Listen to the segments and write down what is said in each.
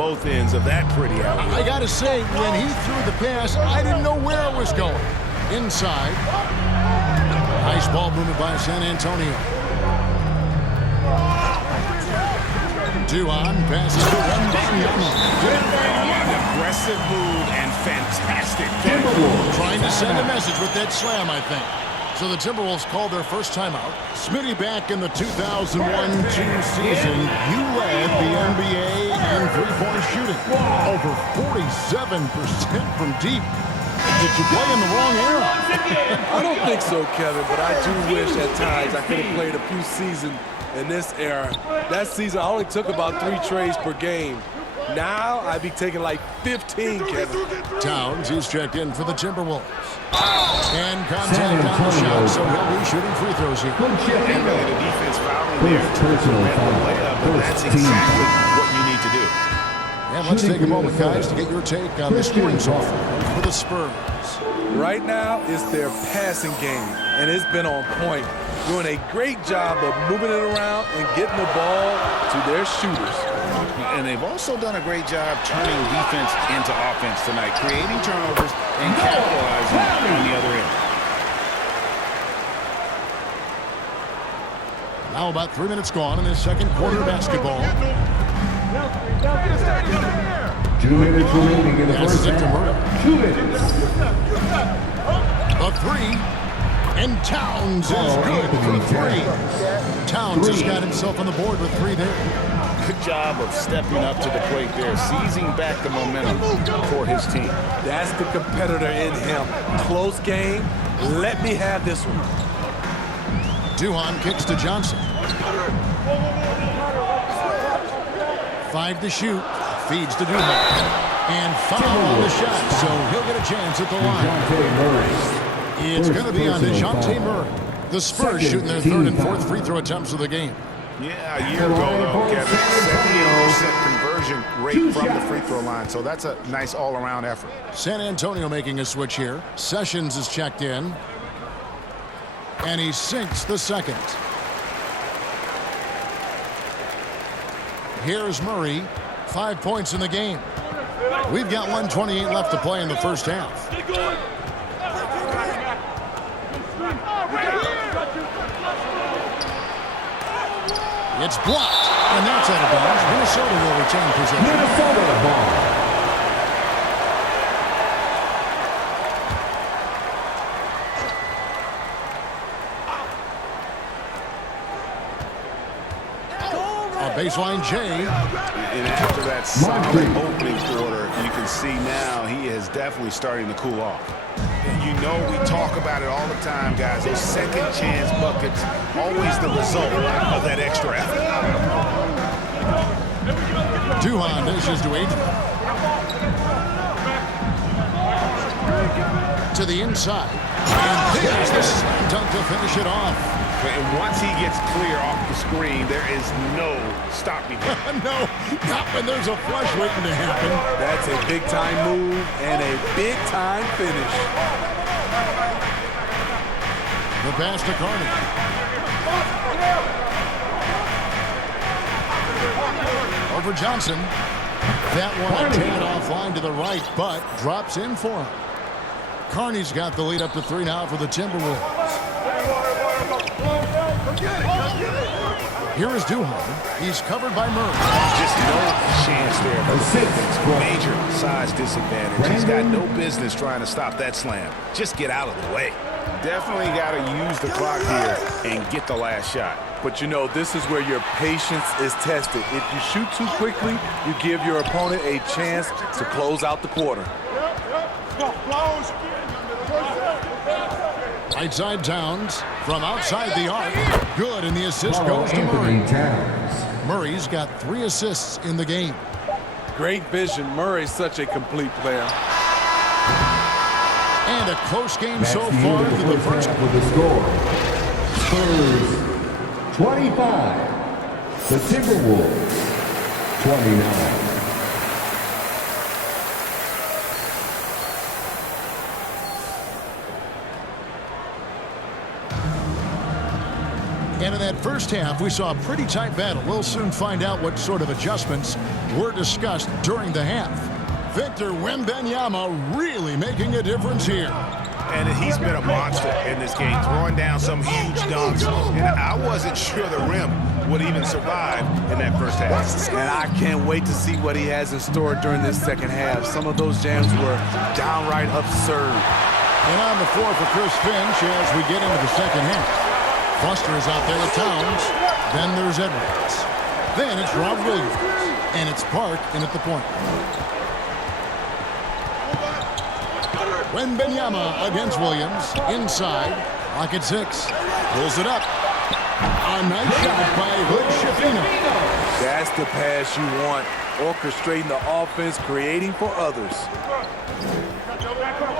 both ends of that pretty alley. I gotta say, when he threw the pass, I didn't know where it was going. Inside. Nice ball movement by San Antonio. Duan passes to Wembanyama. An aggressive move and fantastic Timberwolves trying to send a message with that slam, I think. So the Timberwolves called their first timeout. Smitty, back in the 2001-2 season, you led the NBA in three-point shooting. Over 47% from deep. Did you play in the wrong era? I don't think so, Kevin, but I do wish at times I could have played a few seasons in this era. That season, I only took about 3 trades per game. Now, I'd be taking like 15, Kevin. Towns is checked in for the Timberwolves. And contact on the shot, so he'll be shooting free throws here. And really the defense fouling there to prevent the layup, but that's exactly what you need to do. And let's take a moment, guys, to get your take on the scoring offense for the Spurs. Right now, it's their passing game, and it's been on point. Doing a great job of moving it around and getting the ball to their shooters. And they've also done a great job turning defense into offense tonight, creating turnovers and capitalizing on the other end. Now about 3 minutes gone in this second quarter of basketball. 2 minutes remaining in the first half. 2 minutes. A three. And Towns is good for 3. Towns has got himself on the board with 3 there. Good job of stepping up to the plate there, seizing back the momentum for his team. That's the competitor in him. Close game. Let me have this one. Duhan kicks to Johnson. 5 to shoot. Feeds to Duhan. And foul on the shot, so he'll get a chance at the line. It's going to be on DeJounte Murray. The Spurs shooting their 3rd and 4th free throw attempts of the game. Yeah, a year ago, though, Kevin, 78% conversion rate from the free throw line, so that's a nice all-around effort. San Antonio making a switch here. Sessions is checked in. And he sinks the second. Here's Murray. 5 points in the game. We've got 1:28 left to play in the first half. It's blocked, and that's out of bounds. Minnesota will retain possession. Minnesota ball. A baseline J. And after that solid opening quarter, you can see now he is definitely starting to cool off. You know we talk about it all the time, guys. Those second chance buckets, always the result of that extra effort. Duhan dishes to Adrian. To the inside. And there's the slam dunk to finish it off. And once he gets clear off the screen, there is no stopping him. No, not when there's a flush waiting to happen. That's a big-time move and a big-time finish. The pass to Carney. Over Johnson. That one a tad offline to the right, but drops in for him. Carney's got the lead up to 3 now for the Timberwolves. Here is Duhan. He's covered by Murray. Just no chance there for the defense. Major size disadvantage. He's got no business trying to stop that slam. Just get out of the way. Definitely got to use the clock here and get the last shot. But you know, this is where your patience is tested. If you shoot too quickly, you give your opponent a chance to close out the quarter. Right side Towns from outside the arc. Good, and the assist goes to Murray. Murray's got 3 assists in the game. Great vision. Murray's such a complete player. And a close game so far to the first. With the score, Spurs 25, the Timberwolves 29. And in that first half, we saw a pretty tight battle. We'll soon find out what sort of adjustments were discussed during the half. Victor Wembanyama really making a difference here. And he's been a monster in this game, throwing down some huge dunks. And I wasn't sure the rim would even survive in that first half. And I can't wait to see what he has in store during this second half. Some of those jams were downright absurd. And on the floor for Chris Finch as we get into the second half. Foster is out there with Towns. Then there's Edwards. Then it's Rob Williams. And it's Park in at the point. Wembanyama against Williams. Inside. Clock at 6. Pulls it up. A nice shot by Hood Schifino. That's the pass you want. Orchestrating the offense, creating for others.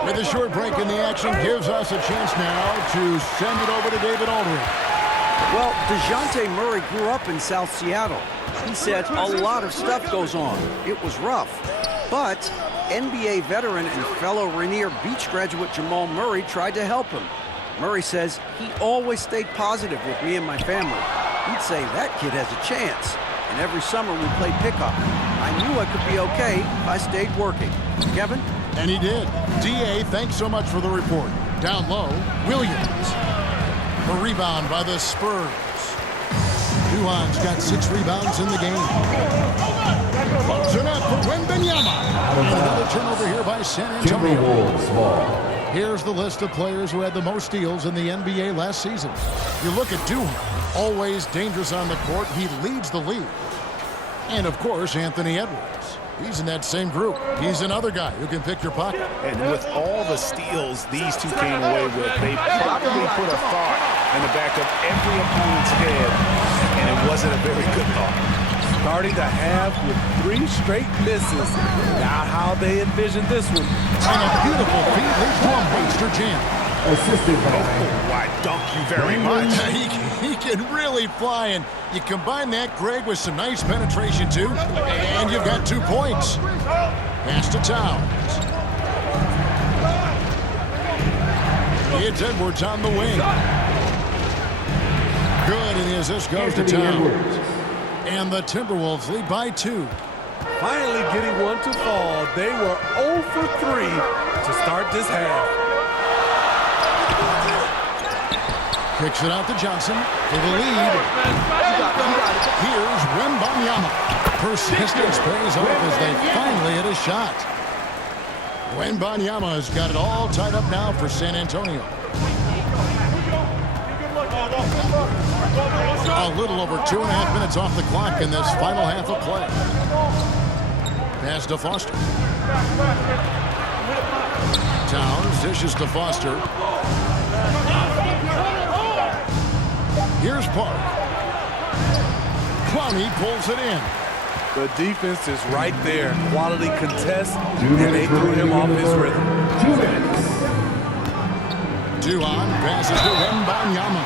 With a short break in the action, gives us a chance now to send it over to David Aldridge. Well, DeJounte Murray grew up in South Seattle. He said a lot of stuff goes on. It was rough. But NBA veteran and fellow Rainier Beach graduate Jamal Murray tried to help him. Murray says he always stayed positive with me and my family. He'd say that kid has a chance. And every summer we played pickup. I knew I could be okay if I stayed working. Kevin? And he did. D.A., thanks so much for the report. Down low, Williams. The rebound by the Spurs. Duhan's got 6 rebounds in the game. Closing up for Wembanyama. And another turnover here by San Antonio. Timberwolves ball. Here's the list of players who had the most steals in the NBA last season. You look at Duhan, always dangerous on the court. He leads the league. And, of course, Anthony Edwards. He's in that same group. He's another guy who can pick your pocket. And with all the steals these two came away with, they probably put a thought in the back of every opponent's head, and it wasn't a very good thought. Starting the half with 3 straight misses. Not how they envisioned this one. And a beautiful feed leads to a monster jam. Assisted by Why, thank you very much. He can really fly, and you combine that, Greg, with some nice penetration, too, and you've got 2 points. Pass to Towns. It's Edwards on the wing. Good, and the assist goes to Towns. And the Timberwolves lead by 2. Finally getting one to fall. They were 0 for 3 to start this half. Kicks it out to Johnson for the lead. Here's Wembanyama. Persistence pays off as they finally hit a shot. Wembanyama has got it all tied up now for San Antonio. A little over 2.5 minutes off the clock in this final half of play. Pass to Foster. Towns dishes to Foster. Here's Park. Clowney pulls it in. The defense is right there. Quality contest, and they threw him off his rhythm. 2 minutes. Duhan passes to Wembanyama.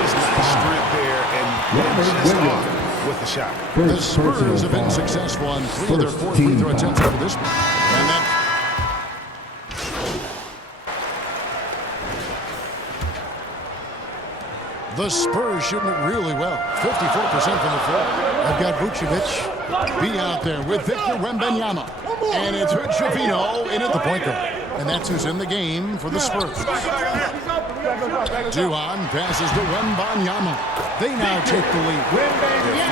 Just nice strip there and just off with the shot. The Spurs have been successful on 3 of their 4 free throw attempts over this one. And that the Spurs shooting it really well. 54% from the floor. I've got Vucevic be out there with Victor Wembanyama. And it's Hood Schifino in at the point guard. And that's who's in the game for the Spurs. Duhan passes to Wembanyama. They now take the lead. They're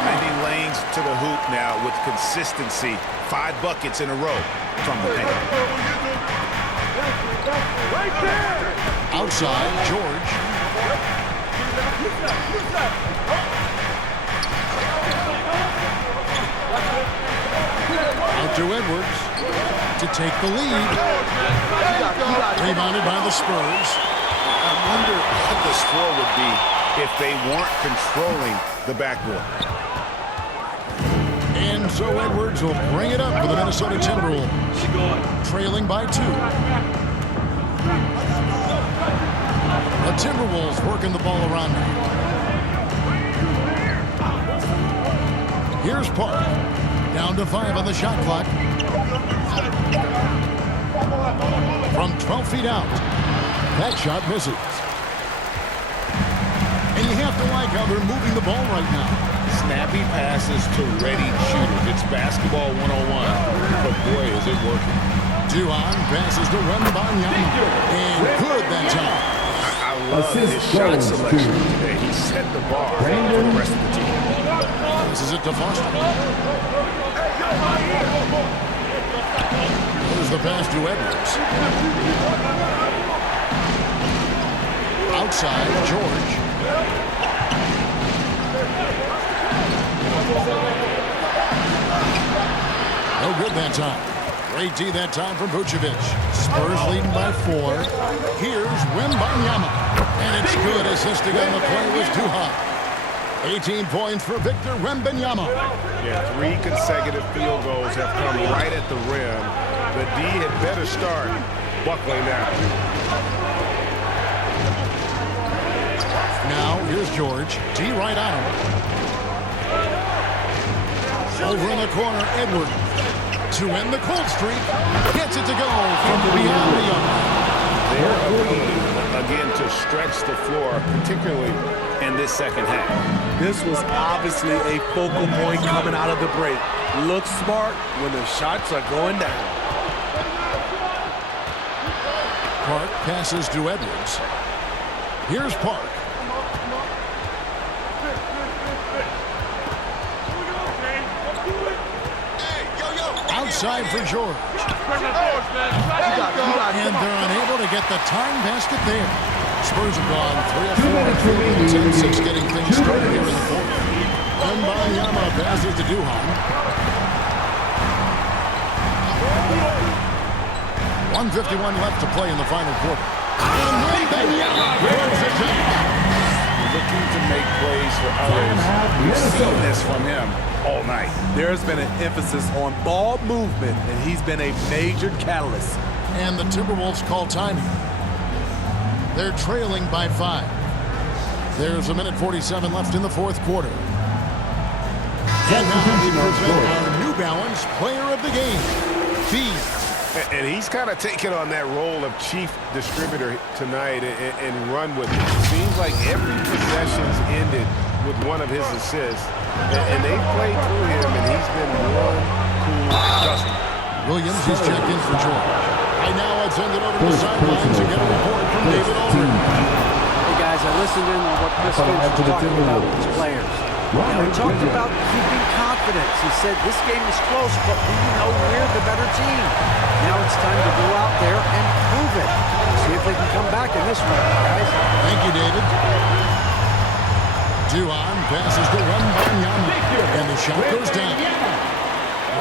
finding lanes to the hoop now with consistency. 5 buckets in a row from the paint. Outside, George. Out to Edwards to take the lead. Rebounded by the Spurs. I wonder what the score would be if they weren't controlling the backboard. And so Edwards will bring it up for the Minnesota Timberwolves, trailing by 2. The Timberwolves working the ball around now. Here's Park. Down to 5 on the shot clock. From 12 feet out. That shot misses. And You have to like how they're moving the ball right now. Snappy passes to ready shooters. It's basketball 101, but boy, is it working. Duhan passes to Wembanyama. And good that time. I love his shot selection today. He set the bar for the rest of the team. This is it to Foster. There's the pass to Edwards. Outside, George. No good that time. Great D that time from Vucevic. Spurs leading by 4. Here's Wembanyama. And it's good. Assisting on the play was Duhan. 18 points for Victor Wembanyama. Yeah, 3 consecutive field goals have come right at the rim. The D had better start buckling down. Now, here's George. D right on him. Over in the corner, Edwards. To end the cold streak. Gets it to go from beyond the arc. They're ability, again, to stretch the floor, particularly in this second half. This was obviously a focal point coming out of the break. Look smart when the shots are going down. Park passes to Edwards. Here's Park. Outside for George. And they're unable to get the time basket there. Spurs have gone 3 of 4. 10-6 getting things started here in the fourth. Wembanyama passes to Duhan. 1:51 left to play in the final quarter. And Wembanyama throws it down. Looking to make plays for others. We've seen this from him all night. There's been an emphasis on ball movement, and he's been a major catalyst. And the Timberwolves call time. They're trailing by 5. There's 1:47 left in the fourth quarter. And now we present our New Balance Player of the Game, Fee. And he's kind of taken on that role of chief distributor tonight and run with it. It seems like every possession's ended with one of his assists. And they've played through him, and he's been one cool customer. Williams is checked in for George. Right now, I'll send it over to the sidelines to get a report from David Aldridge. Hey, guys, I listened in on what Chris Finch was talking about with his players. Now, he talked about keeping confidence. He said, this game is close, but we know we're the better team. Now it's time to go out there and prove it. See if they can come back in this one, guys. Thank you, David. Duhan passes to Wembanyama, and the shot goes down.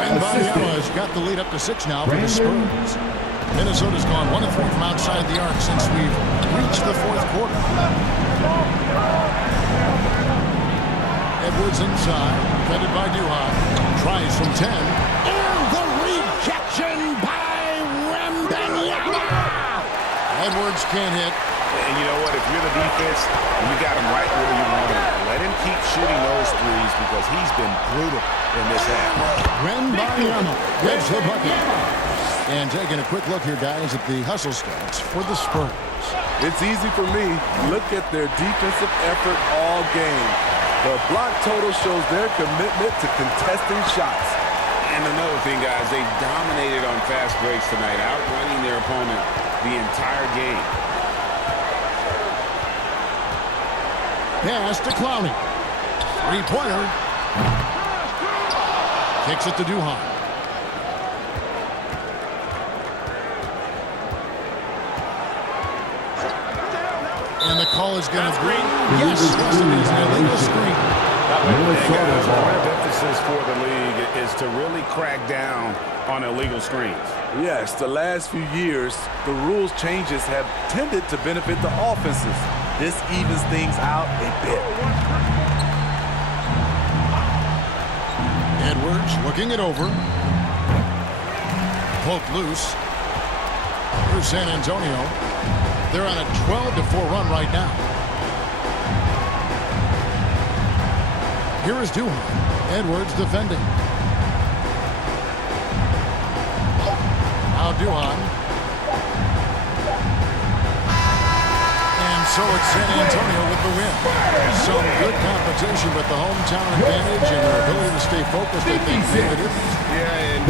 Wembanyama has got the lead up to 6 now for the Spurs. Minnesota's gone 1 of 3 from outside the arc since we've reached the fourth quarter. Edwards inside, defended by Duhan. Tries from 10. And the rejection by Wembanyama. Edwards can't hit. And you know what? If you're the defense, you got him right where you want him. Let him keep shooting those threes because he's been brutal in this half. Wembanyama gets the bucket. And taking a quick look here, guys, at the hustle stats for the Spurs. It's easy for me. Look at their defensive effort all game. The block total shows their commitment to contesting shots. And another thing, guys, they dominated on fast breaks tonight, outrunning their opponent the entire game. Pass to Clowney. 3-pointer. Kicks it to Duhan. And the call is going to bring. Yes, it is an illegal screen. Minnesota's point of emphasis for the league is to really crack down on illegal screens. Yes, the last few years, the rules changes have tended to benefit the offenses. This evens things out a bit. Edwards looking it over. Poked loose. Here's San Antonio. They're on a 12-4 run right now. Here is Duhan. Edwards defending. Now Duhan. And So it's San Antonio with the win. Some good competition, but the hometown advantage and their ability to stay focused, I think, made the difference. Yeah, and